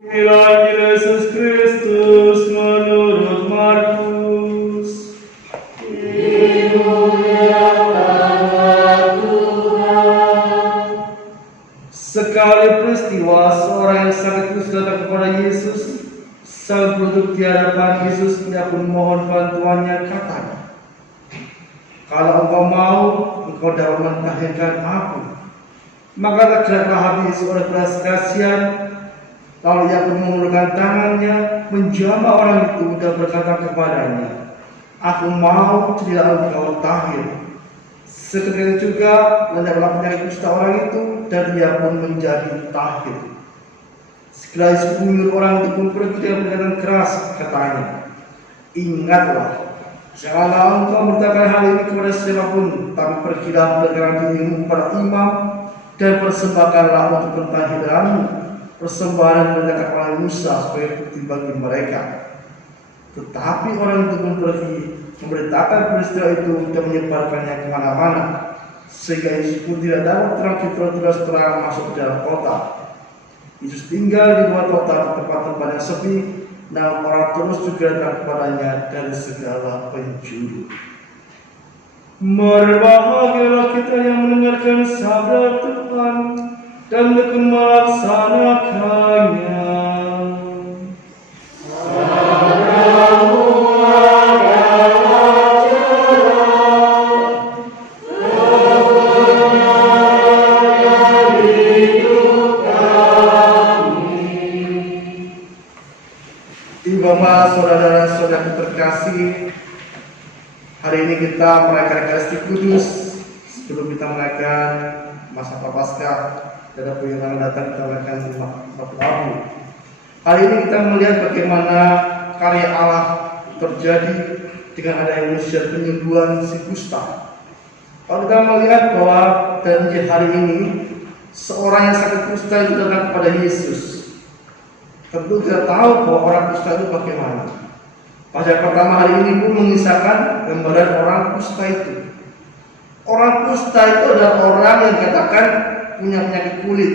Inilah Yesus Kristus menurut Markus. Dimuliakanlah Tuhan. Sekali peristiwa seorang yang sakit kusta datang kepada Yesus. Saat duduk di hadapan Yesus, ia pun mohon bantuannya, katanya, "Kalau engkau mau, engkau dapat mentahirkan aku." Maka tergeraklah habis oleh belas kasihan. Lalu ia pun mengulurkan tangannya, menjamah orang itu dan berkata kepadanya, "Aku mau, jadilah engkau tahir." Seketika itu juga lenyaplah penyakit kusta orang itu, dan ia pun menjadi tahir. Segera Yesus menyuruh orang itu pun pergi dengan perkataan keras, katanya, "Ingatlah, janganlah engkau memberitakan hal ini kepada siapapun, tapi pergilah berkata dirimu kepada imam dan persembahkanlah untuk pentahiranmu persembahan yang diperintahkan oleh Musa sebagai bukti bagi mereka." Tetapi orang itu pun pergi memberitakan peristiwa itu dan menyebarkannya kemana-mana, sehingga Yesus pun tidak dapat terus terang masuk ke dalam kota. Yesus tinggal di luar kota di tempat-tempat yang sepi, dan orang terus juga datang kepadanya dari segala penjuru. Berbahagialah kita yang mendengarkan sabda Tuhan dan tekun melaksanakannya. Sabdamu adalah jalan hidup kami. Ibu-bapak, saudara-saudara terkasih, hari ini kita merayakan Ekaristi Kudus. Sebelum kita merayakan masa Prapaskah dan apa yang akan datang, kita merayakan Sabtu Abu. Hari ini kita melihat bagaimana karya Allah terjadi dengan adanya mujizat penyembuhan si kusta. Kalau kita melihat bahwa dalam hari ini seorang yang sakit kusta itu datang kepada Yesus, tentu tidak tahu bahwa orang kusta itu bagaimana. Pada pertama hari ini pun mengisahkan gambaran orang kusta itu. Orang kusta itu adalah orang yang dikatakan punya penyakit kulit,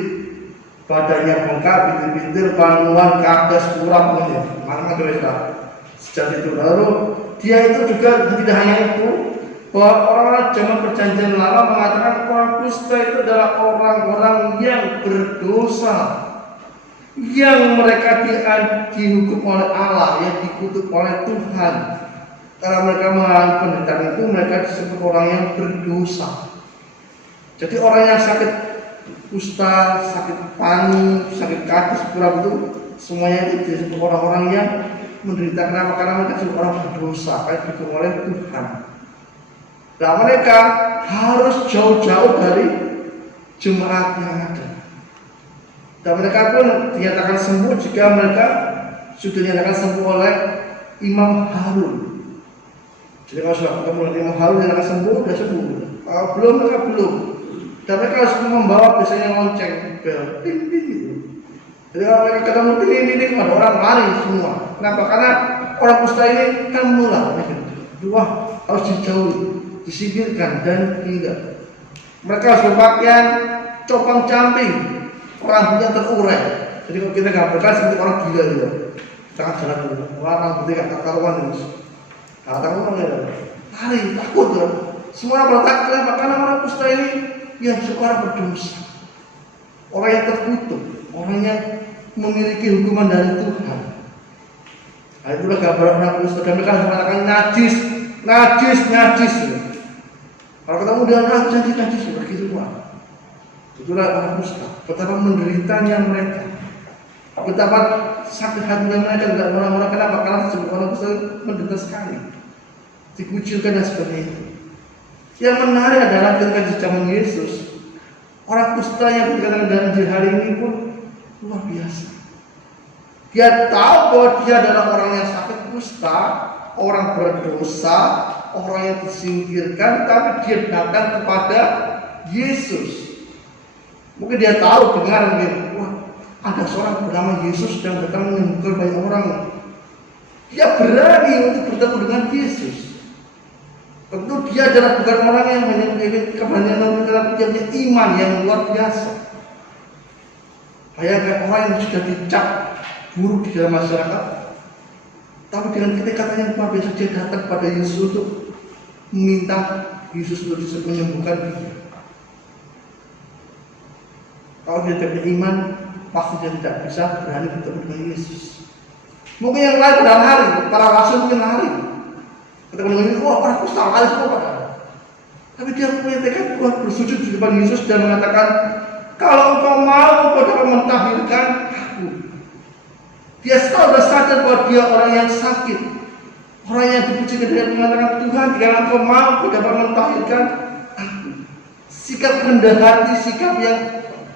badannya bengkak, bintil-bintil, panuan, kabdas, kurap, mana kira-kira. Sejak itu lalu dia itu juga tidak hanya itu, bahwa orang-orang zaman perjanjian lama mengatakan orang kusta itu adalah orang-orang yang berdosa, yang mereka dihukum oleh Allah, yang dikutuk oleh Tuhan. Karena mereka mengalami penderitaan itu, mereka disebut orang yang berdosa. Jadi orang yang sakit kusta, sakit panu, sakit kaki, kurang itu, semuanya itu disebut orang-orang yang menderita. Kenapa? Karena mereka disebut orang berdosa, karena dihukum oleh Tuhan. Nah, mereka harus jauh-jauh dari jemaat yang ada. Dan mereka pun dinyatakan sembuh jika mereka sudah dinyatakan sembuh oleh Imam Harun. Jadi kalau sudah ketemu dengan Imam Harun dinyatakan sembuh, sudah sembuh. Kalau belum, mereka belum. Dan mereka harus membawa biasanya lonceng bel, ting ting gitu. Jadi kalau mereka ketemu ting, ada orang lari semua. Kenapa? Karena orang kusta ini kan menular. Wah, harus dijauhi, disingkirkan dan tidak. Mereka harus berpakaian copang camping, rambutnya terurai. Jadi kalau kita nggak berkas seperti orang gila gitu. Kita akan jalan dulu. Wah, rambutnya nggak karuan terus. Karuan ya. Lari, takut kan. Semua orang bertakut. Kenapa? Karena orang kusta ini yang seorang berdosa, orang yang terkutuk, orang yang memiliki hukuman dari Tuhan. Nah, itulah gambaran orang kusta. Dan mereka mengatakan najis. Kalau ketemu dengan najis pergi semua. Itulah orang kusta. Betapa menderitanya mereka, betapa sakit hatinya mereka, tidak orang-orang. Kenapa? Karena disebut orang kusta menderita sekali, dikucilkan dan sebagainya. Yang menarik adalah ketika di zaman Yesus, orang kusta yang dikatakan dalam hari ini pun luar biasa. Dia tahu bahwa dia adalah orang yang sakit kusta, orang berdosa, orang yang disingkirkan, tapi dia datang kepada Yesus. Mungkin dia tahu, dengar mungkin, wah, ada seorang bernama Yesus yang datang menyembuhkan banyak orang. Dia berani untuk bertemu dengan Yesus. Tentu dia adalah bukan orang yang hanya memiliki keberanian, tetapi dia punya iman yang luar biasa. Kayak orang yang sudah dicap buruk di dalam masyarakat, tapi dengan ketekatan yang luar biasa dia datang pada Yesus untuk meminta Yesus untuk bisa menyembuhkan dia. Kalau dia tidak punya iman, pasti dia tidak bisa berani bertemu dengan Yesus. Mungkin yang lain pada hari, para rasul mungkin lari ketemu dengan Yesus, wah para kustal kali semua pada. Tapi dia punya tekad kuat bersujud di depan Yesus dan mengatakan, kalau engkau mau, engkau dapat mentahirkan aku. Dia selalu sadar bahwa dia orang yang sakit, orang yang dipujikan dengan mengatakan, Tuhan, jika engkau mau, engkau dapat mentahirkan aku. Sikap rendah hati, sikap yang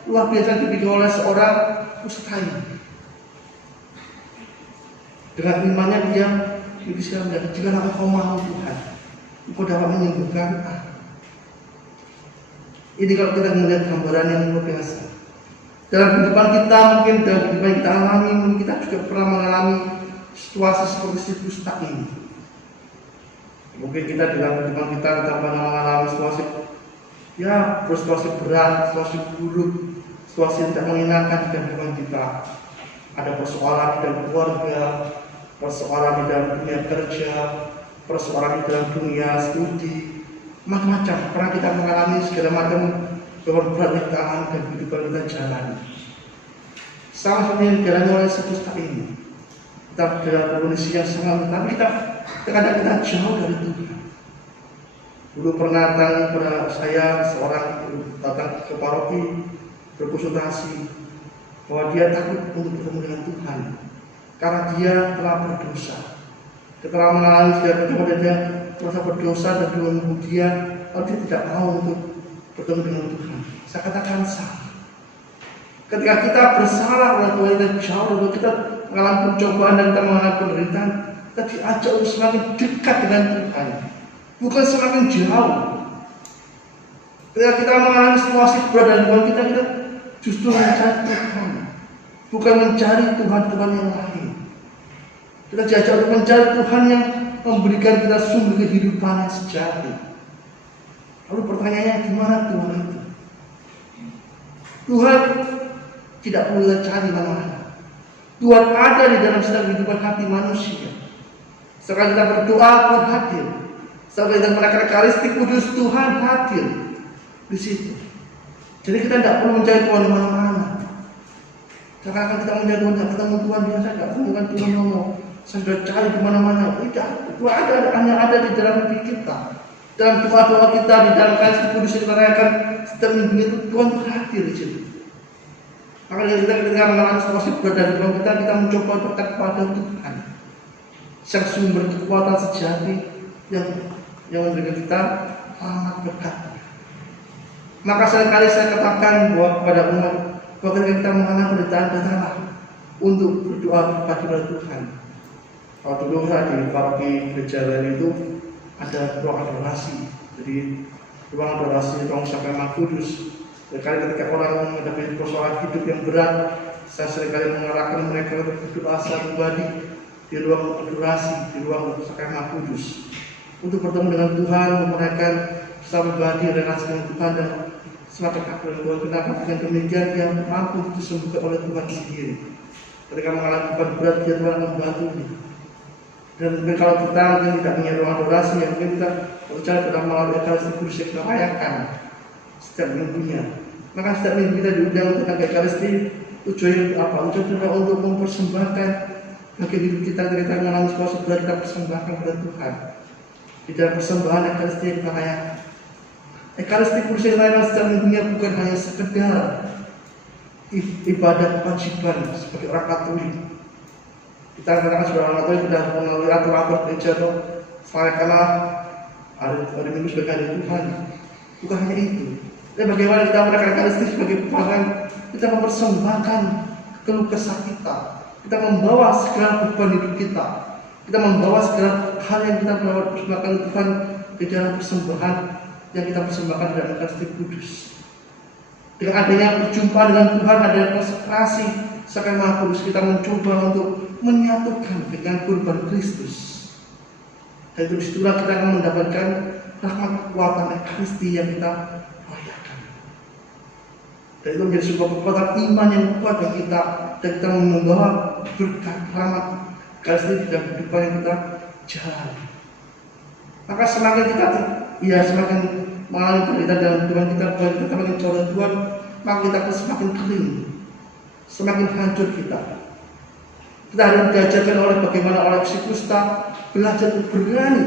luar biasa dimiliki oleh seorang kusta ini. Dengan imannya dia bisa menjadi, jika engkau mau Tuhan, engkau dapat menyembuhkan aku. Ini kalau kita melihat gambaran yang luar biasa. Dalam kehidupan kita, mungkin dalam kehidupan yang kita alami, mungkin kita juga pernah mengalami situasi seperti si kusta ini. Mungkin kita dalam kehidupan kita pernah mengalami situasi, ya, situasi berat, situasi buruk, situasi yang tidak menyenangkan di dalam kehidupan kita. Ada persoalan di dalam keluarga, persoalan di dalam dunia kerja, persoalan di dalam dunia studi, macam-macam. Pernah kita mengalami segala macam beban yang kita alami dan kehidupan kita jalani. Salah satu yang dialami oleh si kusta ini, kita dalam kondisi yang sangat, tapi kita kadang kita jauh dari Tuhan. Dulu pernah datang kepada saya seorang datang ke paroki berkonsultasi bahwa dia takut untuk bertemu dengan Tuhan karena dia telah berdosa. Setelah mengalami segala kehidupan dia merasa berdosa dan kemudian dia tidak mau untuk bertemu dengan Tuhan. Saya katakan salah. Ketika kita bersalah oleh Tuhan, kita jauh, kita mengalami pencobaan dan kita mengalami penderitaan, kita diajak untuk semakin dekat dengan Tuhan, bukan semakin jauh. Ketika kita mengalami situasi berat dan Tuhan, kita justru mencari Tuhan, bukan mencari Tuhan-Tuhan yang lain. Kita diajak untuk mencari Tuhan yang memberikan kita sumber kehidupan yang sejati. Lalu pertanyaannya, gimana Tuhan itu? Tuhan tidak perlu kita cari mana-mana. Tuhan ada di dalam setiap kehidupan hati manusia. Sekarang kita berdoa, Tuhan hadir. Sekarang kita merayakan Eucharistik Kudus, Tuhan hadir di situ. Jadi kita tidak perlu mencari Tuhan di mana-mana. Sekarang kita mencari Tuhan, tidak ketemu Tuhan biasa, tidak temukan Tuhan ngomong. Saya sudah cari di mana-mana. Tidak, Tuhan hanya ada di dalam diri kita. Dalam doa-doa kita, di dalam Eucharistik Kudus yang kita rayakan setiap minggu itu, Tuhan hadir di situ. Maka kita ketika mengalami situasi berat dan Tuhan kita mencoba dekat kepada Tuhan, sang sumber kekuatan sejati yang memberikan kita selamat dekat. Maka seringkali saya katakan bahwa kepada umat, bahwa ketika kita mengalami penderitaan, datanglah untuk berdoa kepada Tuhan. Kalau dulu saya di paroki gereja lain itu ada ruang adorasi, jadi ruang adorasi ruang sampai Kudus. Sekali ketika orang menghadapi persoalan hidup yang berat, saya seringkali mengarahkan mereka untuk berdoa secara pribadi di ruang adorasi, di ruang Sakramah Kudus, untuk bertemu dengan Tuhan, memeraikan secara pribadi relasi dengan Tuhan dan semakin akur dengan Tuhan. Kenapa? Dengan demikian dia mampu disembuhkan oleh Tuhan sendiri. Ketika mengalami beban berat, dia Tuhan membantu dia. Dan kalau kita mungkin tidak punya ruang adorasi, yang mungkin kita percaya pada melalui Eucharistik Kudus yang kita rayakan setiap minggunya. Maka setiap minggu kita diundang untuk Eucharistik. Tujuannya apa? Tujuannya untuk mempersembahkan bagian hidup kita ketika mengalami situasi berat, kita persembahkan kepada Tuhan. Di dalam persembahan Eucharistik yang kita rayakan. Eucharistik Kudus yang lain setiap minggunya bukan hanya sekedar ibadah kewajiban sebagai orang Katolik. Kita katakan sebagai orang Katolik sudah melalui aturan gereja atau rayakanlah hari Minggu sebagai hari Tuhan. Bukan hanya itu. Tapi bagaimana kita merayakan Eucharistik sebagai bahkan kita mempersembahkan keluh kesah kita. Kita membawa segala beban hidup kita. Kita membawa segala hal yang kita persembahkan Tuhan di dalam persembahan yang kita persembahkan dalam Eucharistik Kudus. Dengan adanya perjumpaan dengan Tuhan, adanya konsekrasi Sakramah Kudus, kita mencoba untuk menyatukan dengan kurban Kristus. Dan dari situlah kita akan mendapatkan rahmat kekuatan Ekaristi yang kita rayakan. Dan itu menjadi sebuah kekuatan iman yang kuat bagi kita, dan kita membawa berkat rahmat kasih di dalam kehidupan yang kita jalani. Maka semakin kita semakin mengalami penderitaan dalam kehidupan kita semakin jauh dari Tuhan, maka kita pun semakin kering, semakin hancur kita. Kita harus diajarkan oleh bagaimana oleh si kusta belajar untuk berani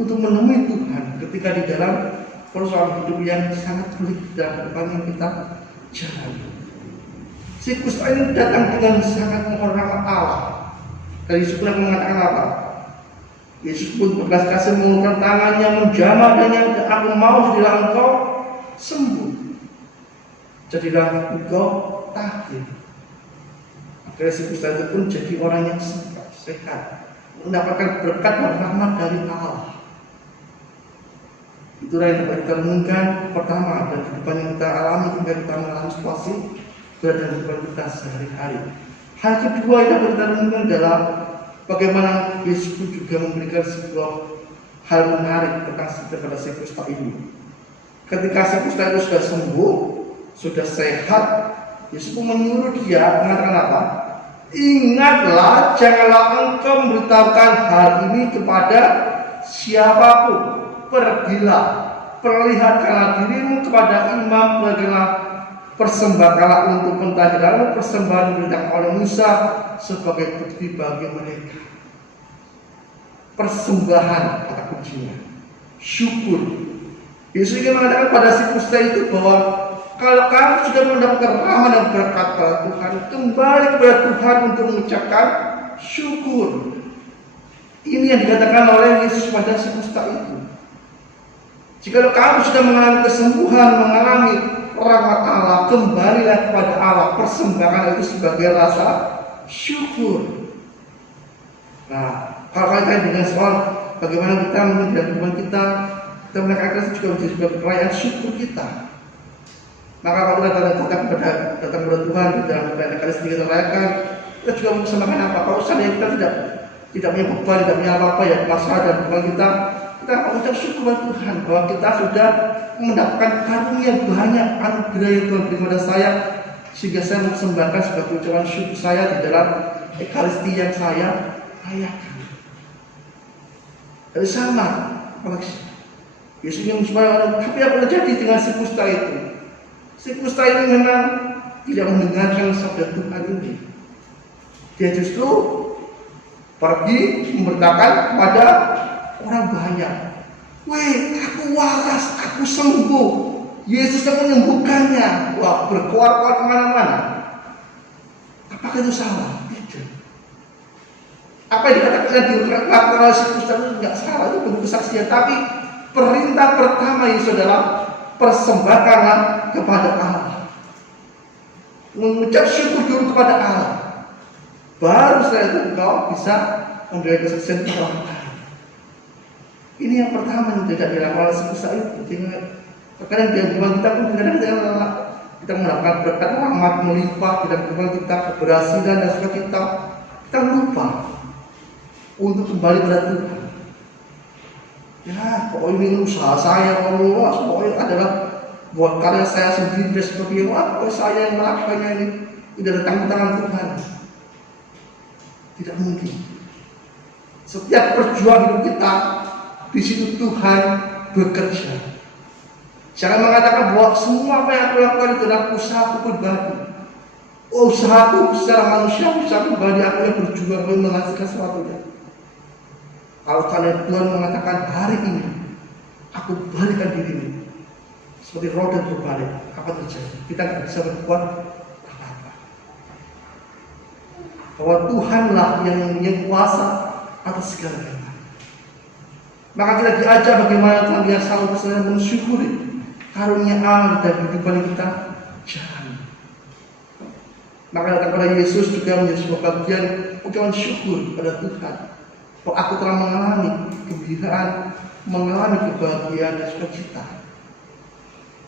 untuk menemui Tuhan ketika di dalam persoalan hidup yang sangat pelik dalam kehidupan yang kita jalani. Si kusta ini datang dengan sangat menghormati Allah. Dan Yesus pun mengatakan apa? Yesus pun berbelas kasih mengulurkan tangannya, menjamah adanya, dan aku mau jadilah engkau sembuh, jadilah engkau tahir. Akhirnya si kusta itu pun jadi orang yang sehat, mendapatkan berkat dan rahmat dari Allah. Itulah yang dapat kita renungkan pertama dari kehidupan yang kita alami ketika kita mengalami situasi berada dalam kehidupan kita sehari-hari. Hal kedua yang dapat kita renungkan adalah bagaimana Yesus pun juga memberikan sebuah hal menarik tentang kepada si kusta ini. Ketika si kusta itu sudah sembuh, sudah sehat, Yesus pun menyuruh dia mengatakan apa? Ingatlah, janganlah engkau memberitahukan hal ini kepada siapapun. Pergilah, perlihatkanlah dirimu kepada imam, persembahkanlah untuk pentahiranmu persembahan diberitakan oleh Musa sebagai bukti bagi mereka. Persembahan kata kuncinya, syukur. Yesus ingin mengatakan pada si kusta itu bahwa kalau kamu sudah mendapatkan rahmat dan berkat dari Tuhan, kembali kepada Tuhan untuk mengucapkan syukur. Ini yang dikatakan oleh Yesus pada si kusta itu. Jika kamu sudah mengalami kesembuhan, mengalami rahmat Allah, kembalilah kepada Allah, persembahkan itu sebagai rasa syukur. Nah, kalau kita dengan soal bagaimana kita menjalankan kita menaikkan juga menjadi sebuah perayaan syukur kita. Maka kalau kita datang kepada Tuhan di dalam perayaan Ekaristi kita rayakan, kita juga mempersembahkan apa? Kalau seandainya kita tidak punya beban, tidak punya apa-apa ya masalah dan beban kita mengucap syukur kepada Tuhan bahwa kita sudah mendapatkan karunia banyak anugerah yang Tuhan beri kepada saya, sehingga saya mempersembahkan sebagai ucapan syukur saya di dalam Ekaristi yang saya rayakan. Dan sama, Yesus yang tapi apa terjadi dengan si kusta itu? Si kusta ini memang tidak mendengarkan sabda Tuhan ini. Dia justru pergi memberitakan kepada orang banyak. Weh, aku waras, aku sembuh. Yesus yang menyembuhkannya. Wah, berkuar-kuar kemana-mana. Apakah itu salah? Tidak. Apa yang dikatakan dilakukan oleh si kusta itu tidak salah, itu bentuk kesaksian. Tapi perintah pertama Yesus adalah persembahkanlah kepada Allah. Mengucap syukur dulu kepada Allah. Baru setelah itu engkau bisa memberi kesaksian kepada orang lain. Ini yang pertama yang tidak dilakukan oleh si kusta itu. Terkadang di kehidupan kita pun kadang-kadang kita mendapatkan berkat rahmat melimpah di dalam kehidupan kita, keberhasilan dan sukacita. Kita lupa untuk kembali pada Tuhan. Ya, pokoknya ini usaha saya, pokoknya adalah buat karya saya sendiri dan seperti itu. Pokoknya saya yang melakukannya ini tidak datang tangan Tuhan. Tidak mungkin. Setiap perjuangan hidup kita, di situ Tuhan bekerja. Jangan mengatakan bahwa semua apa yang aku lakukan itu adalah usahaku pribadi. Usahaku secara manusia, usaha pribadi aku yang berjuang untuk menghasilkan sesuatu. Kalau kalian Tuhan mengatakan hari ini aku balikkan dirimu seperti roda berbalik, apa terjadi? Kita tidak bisa berbuat apa-apa. Bahwa Tuhanlah yang mempunyai kuasa atas segala-galanya. Maka kita diajar bagaimana Tuhan dia selalu bersedia mensyukuri karunia Allah dan kehidupan yang kita jalani. Maka datang kepada Yesus juga menjadi sebuah bagian ucapan syukur kepada Tuhan. Bahwa aku telah mengalami kegembiraan, mengalami kebahagiaan dan sukacita.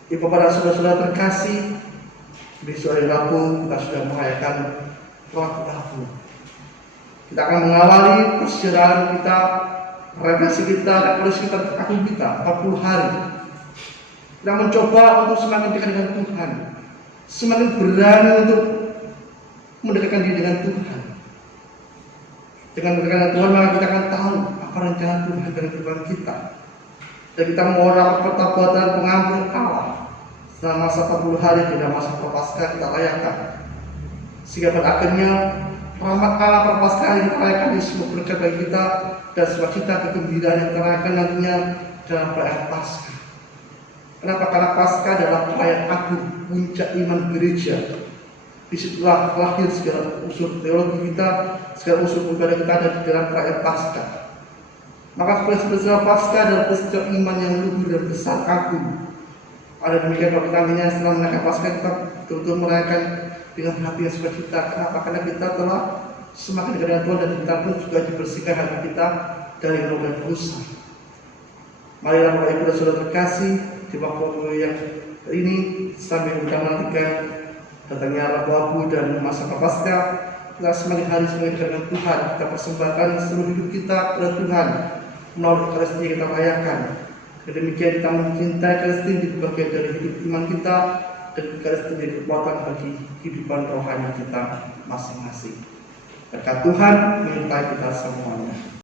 Ibu para saudara-saudara terkasih, besok hari Rabu kita sudah merayakan Rabu Rabu. Kita akan mengawali perjalanan kita, refleksi kita, dan sekitar akhir kita 40 hari. Kita mencoba untuk semakin dekat dengan Tuhan. semakin berani untuk mendekatkan diri dengan Tuhan. Dengan mendekatkan Tuhan, maka kita akan tahu apa rencana Tuhan dalam kehidupan kita. Dan kita mengorak pertobatan pengampun Allah selama masa 40 hari tidak masa Prapaskah kita rayakan. Sehingga pada akhirnya rahmat Allah Prapaskah yang kita rayakan di semua berkat bagi kita dan sukacita kegembiraan yang kita rayakan nantinya dalam perayaan Paskah. Kenapa? Karena Paskah adalah perayaan agung, puncak iman gereja. Disitulah lahir segala unsur teologi kita, segala unsur ibadah kita ada di dalam perayaan Paskah. Maka peristiwa Paskah adalah peristiwa iman yang luhur dan besar agung. Ada demikian kalau kita nantinya setelah merayakan Paskah kita betul-betul merayakan dengan hati yang sukacita. Kenapa? Karena kita telah semakin dekat dengan Tuhan dan kita pun juga dibersihkan hati kita dari roh dan dosa. Marilah Bapak Ibu dan Saudara terkasih, di waktu yang ini sambil kita menantikan datangnya Rabu Abu dan masa Prapaskah, kita semakin hari semakin dekat dengan Tuhan. Kita persembahkan seluruh hidup kita kepada Tuhan melalui Ekaristi yang kita rayakan. Dan demikian kita mencintai Ekaristi di bagian dari hidup iman kita, dan Ekaristi menjadi kekuatan bagi kehidupan rohani kita masing-masing. Berkat Tuhan menyertai kita semuanya.